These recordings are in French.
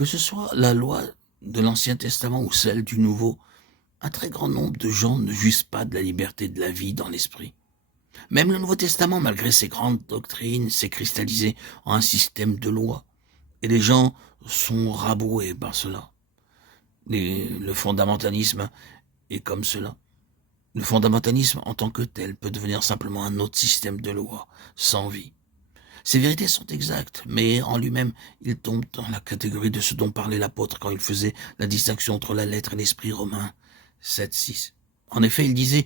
Que ce soit la loi de l'Ancien Testament ou celle du Nouveau, un très grand nombre de gens ne jouissent pas de la liberté de la vie dans l'esprit. Même le Nouveau Testament, malgré ses grandes doctrines, s'est cristallisé en un système de lois. Et les gens sont rabroués par cela. Le fondamentalisme est comme cela. Le fondamentalisme en tant que tel peut devenir simplement un autre système de lois, sans vie. Ces vérités sont exactes, mais en lui-même, il tombe dans la catégorie de ce dont parlait l'apôtre quand il faisait la distinction entre la lettre et l'esprit. Romains 7:6. En effet, il disait,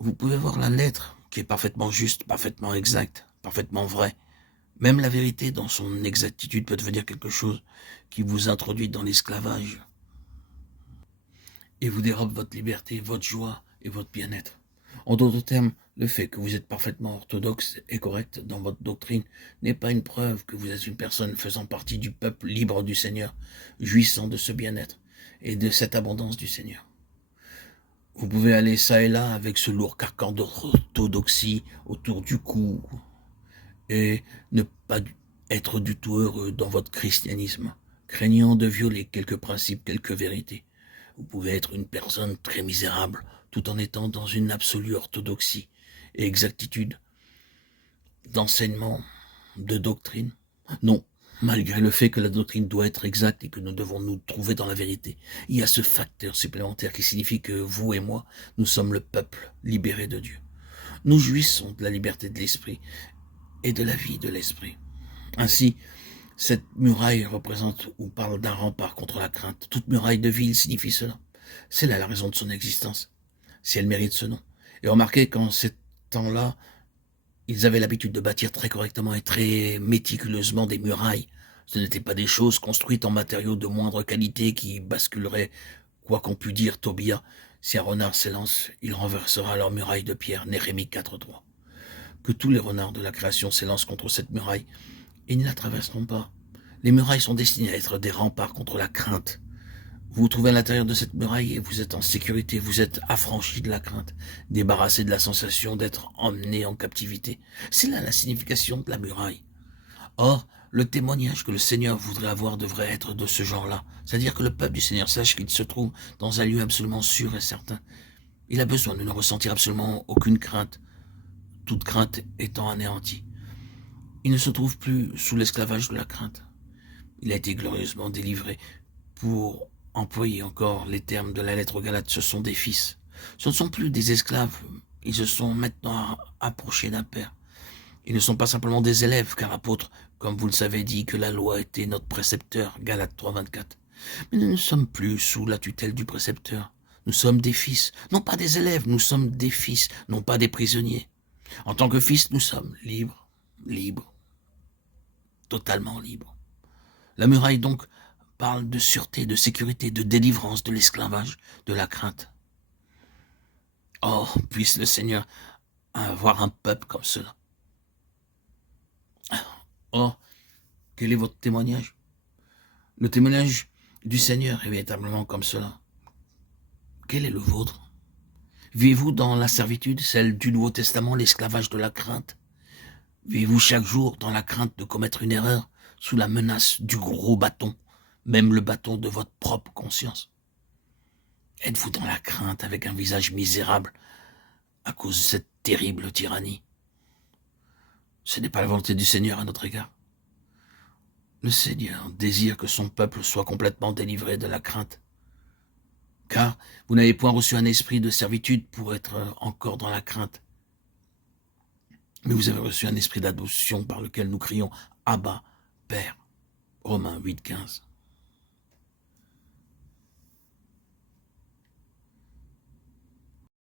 vous pouvez voir la lettre qui est parfaitement juste, parfaitement exacte, parfaitement vraie. Même la vérité dans son exactitude peut devenir quelque chose qui vous introduit dans l'esclavage et vous dérobe votre liberté, votre joie et votre bien-être. En d'autres termes, le fait que vous êtes parfaitement orthodoxe et correct dans votre doctrine n'est pas une preuve que vous êtes une personne faisant partie du peuple libre du Seigneur, jouissant de ce bien-être et de cette abondance du Seigneur. Vous pouvez aller ça et là avec ce lourd carcan d'orthodoxie autour du cou et ne pas être du tout heureux dans votre christianisme, craignant de violer quelques principes, quelques vérités. Vous pouvez être une personne très misérable tout en étant dans une absolue orthodoxie et exactitude d'enseignement, de doctrine. Non, malgré le fait que la doctrine doit être exacte et que nous devons nous trouver dans la vérité, il y a ce facteur supplémentaire qui signifie que vous et moi, nous sommes le peuple libéré de Dieu. Nous jouissons de la liberté de l'esprit et de la vie de l'esprit. Ainsi, cette muraille représente ou parle d'un rempart contre la crainte. Toute muraille de ville signifie cela. C'est là la raison de son existence, si elle mérite ce nom. Et remarquez qu'en ces temps-là, ils avaient l'habitude de bâtir très correctement et très méticuleusement des murailles. Ce n'étaient pas des choses construites en matériaux de moindre qualité qui basculeraient, quoi qu'on pût dire Tobia. Si un renard s'élance, il renversera leur muraille de pierre. Néhémie 4:3. Que tous les renards de la création s'élancent contre cette muraille, et ils ne la traverseront pas. Les murailles sont destinées à être des remparts contre la crainte. Vous vous trouvez à l'intérieur de cette muraille et vous êtes en sécurité, vous êtes affranchi de la crainte, débarrassé de la sensation d'être emmené en captivité. C'est là la signification de la muraille. Or, le témoignage que le Seigneur voudrait avoir devrait être de ce genre-là. C'est-à-dire que le peuple du Seigneur sache qu'il se trouve dans un lieu absolument sûr et certain. Il a besoin de ne ressentir absolument aucune crainte, toute crainte étant anéantie. Il ne se trouve plus sous l'esclavage de la crainte. Il a été glorieusement délivré. Pour employer encore les termes de la lettre aux Galates, ce sont des fils. Ce ne sont plus des esclaves. Ils se sont maintenant approchés d'un père. Ils ne sont pas simplement des élèves, car l'apôtre, comme vous le savez, dit que la loi était notre précepteur, Galates 3:24. Mais nous ne sommes plus sous la tutelle du précepteur. Nous sommes des fils, non pas des élèves, nous sommes des fils, non pas des prisonniers. En tant que fils, nous sommes libres, libres, totalement libres. La muraille donc parle de sûreté, de sécurité, de délivrance de l'esclavage, de la crainte. Oh, puisse le Seigneur avoir un peuple comme cela. Oh, quel est votre témoignage? Le témoignage du Seigneur est véritablement comme cela. Quel est le vôtre? Vivez-vous dans la servitude, celle du Nouveau Testament, l'esclavage de la crainte? Vivez-vous chaque jour dans la crainte de commettre une erreur, sous la menace du gros bâton, même le bâton de votre propre conscience? Êtes-vous dans la crainte avec un visage misérable à cause de cette terrible tyrannie? Ce n'est pas la volonté du Seigneur à notre égard. Le Seigneur désire que son peuple soit complètement délivré de la crainte. Car vous n'avez point reçu un esprit de servitude pour être encore dans la crainte. Mais vous avez reçu un esprit d'adoption par lequel nous crions « Abba, Père ». Romains 8:15.